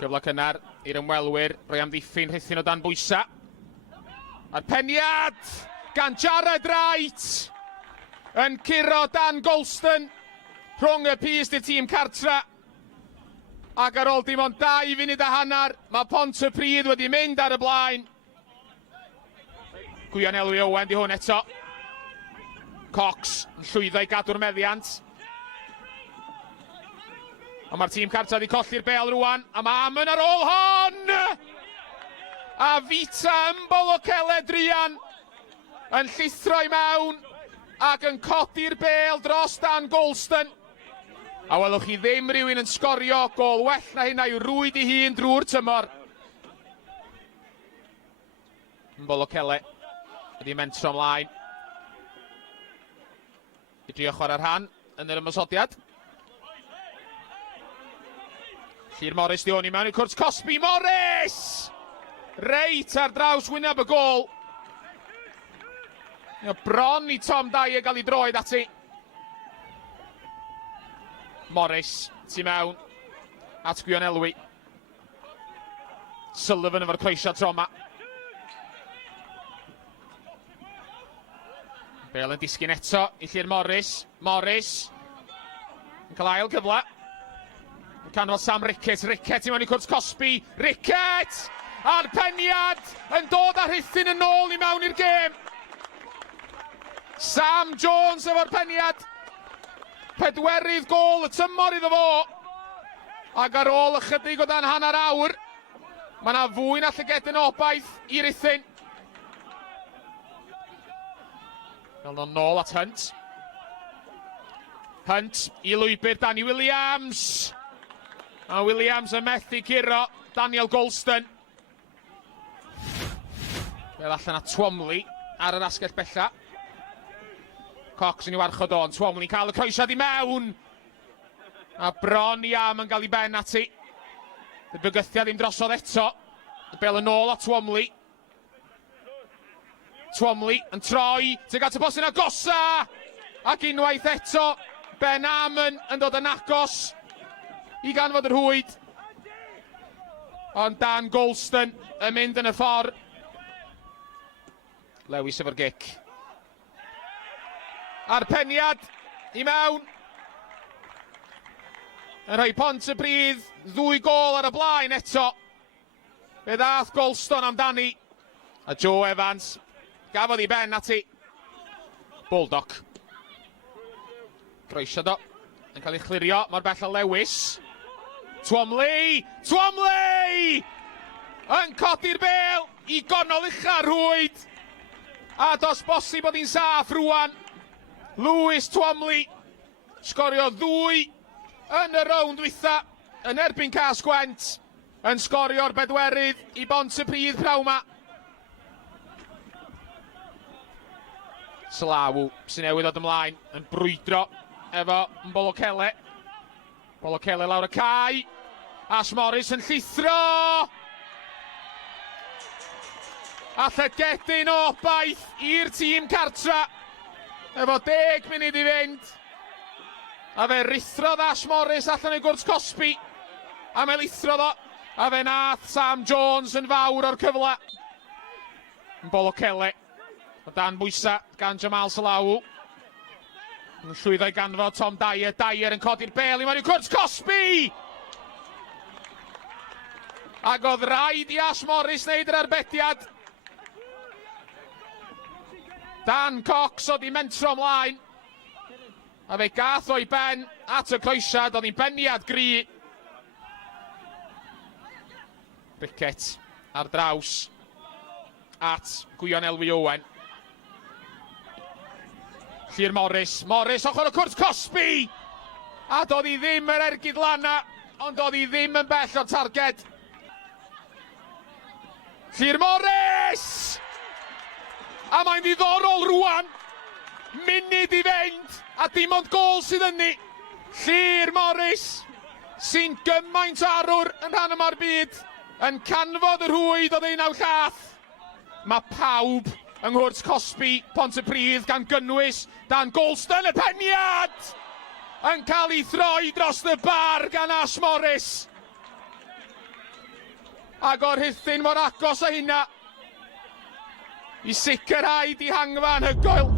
Gyfle cynnar i'r ymwelwyr, rhoi amddiffyn Rhuthun o dan bwysa. A'r peniad gan Jared Wright yn curo Dan Golston rhwng y pys i'r tîm cartra. Ac ar ôl dim ond 2 funud a hanner, mae Pontypridd wedi mynd ar y blaen. Gwahaniaeth Owen di hwn eto. Cox yn llwyddo i gadw'r meddiant. A mae'r tîm cartra wedi colli'r bel rwan, a mae Amon ar ôl hon! A Vita Ymbolokele Drian yn llithro i mewn ac yn codi'r bel dros Dan Golston. A welwch chi ddim rhywun yn sgorio gol well na hynna i'w rwyd i hun drwy'r tymor. Ymbolokele wedi mentro ymlaen. I drio chwarae'r rhan yn yr ymosodiad. Llyr Morris di hwn i mewn i cwrs Cosby. Morris! Reit ar draws wyneb y gol. Bron i Tom Dyer gael ei droed ati. Morris, tu mewn at Gwahaniaeth. Sullivan efo'r croeso tro yma. Bale yn disgyn eto i Llyr Morris. Morris yn cael ail gyfle. Yn canfod Sam Rickett. Rickett i mewn i cwrs Cosby. Rickett! A'r peniad yn dod â Rhuthun yn ôl i mewn i'r gêm. Sam Jones efo'r peniad. 4 gol y tymor iddo fo. Ac ar ôl ychydig o dan hanner awr, mae yna fwy na llygedyn obaith i Rhuthun. Fel nhw'n nôl at Hunt. Hunt i lwybr Danny Williams. A Williams yn methu curo Daniel Golston. Fel allan at Twamley ar yr asgell bella. Cox yn ei warchod o'n. Twamley cael y croesiad i mewn. A bron i am yn cael ei ben ati. Y bygythiad ddim drosodd eto. Y bel yn ôl at Twamley. Twamley yn troi, tuag at y bosyn agosa, ac unwaith eto, Ben Amon yn dod yn agos i ganfod yr hwyd. Ond Dan Golston yn mynd yn y ffordd. Lewis efo'r gic. A'r peniad i mewn. Yn rhoi Pontypridd 2 gol ar y blaen eto. Fe ddath Golston amdani. A Joe Evans gafodd i ben ati. Bulldog. Croeso do. Yn cael ei chlirio. Mor bell o Lewis. Twamley! Twamley! Yn codi'r bel i gonol ucha'r rhwyd. A dos bosib bod hi'n saff rwan. Lewys Twamley sgorio 2 yn y rownd wytha yn erbyn Cas Gwent. Yn sgorio'r 4 i Bontypridd praw 'ma. Slaw sy'n newydd ddod ymlaen yn brwydro efo Ymbolokele. Ymbolokele lawr y cae. Ash Morris yn llithro. A llygedyn obaith i'r tîm cartra. Efo 10 munud i fynd. A fe rithrodd Ash Morris allan i gwrs Cosby. A me lithrodd o. A fe nath Sam Jones yn fawr o'r cyfle. Ymbolokele. O dan bwysa gan Jamal Salaw. Yn llwyddo i ganfod Tom Dyer. Dyer yn codi'r bel i mewn i cwrs Cosby! Ac oedd rhaid i Ash Morris wneud yr arbediad. Dan Cox oedd i mentro ymlaen. A fe gath o'i ben at y coesiad. Oedd hi'n beniad gri. Rickett ar draws at Gwahaniaeth Owen. Llyr Morris. Morris ochr y cwrs Cosby! A doedd hi ddim yr ergyd lana, ond doedd hi ddim yn bell o'r targed. Llyr Morris! A mae'n ddiddorol rwan. Munud i fynd, a dim ond gol sydd yn ni. Llyr Morris, sy'n gymaint arwr yn rhan yma'r byd, yn canfod yr hwyd o ddeunaw llath. Mae pawb yng nghwrs Cosby, Pontypridd, gan gynnwys Dan Golston, y peniad! Yn cael ei throi dros y bar gan Ash Morris. Ac o'r Rhuthun mor agos o hynna i sicrhau dihangfa anhygoel.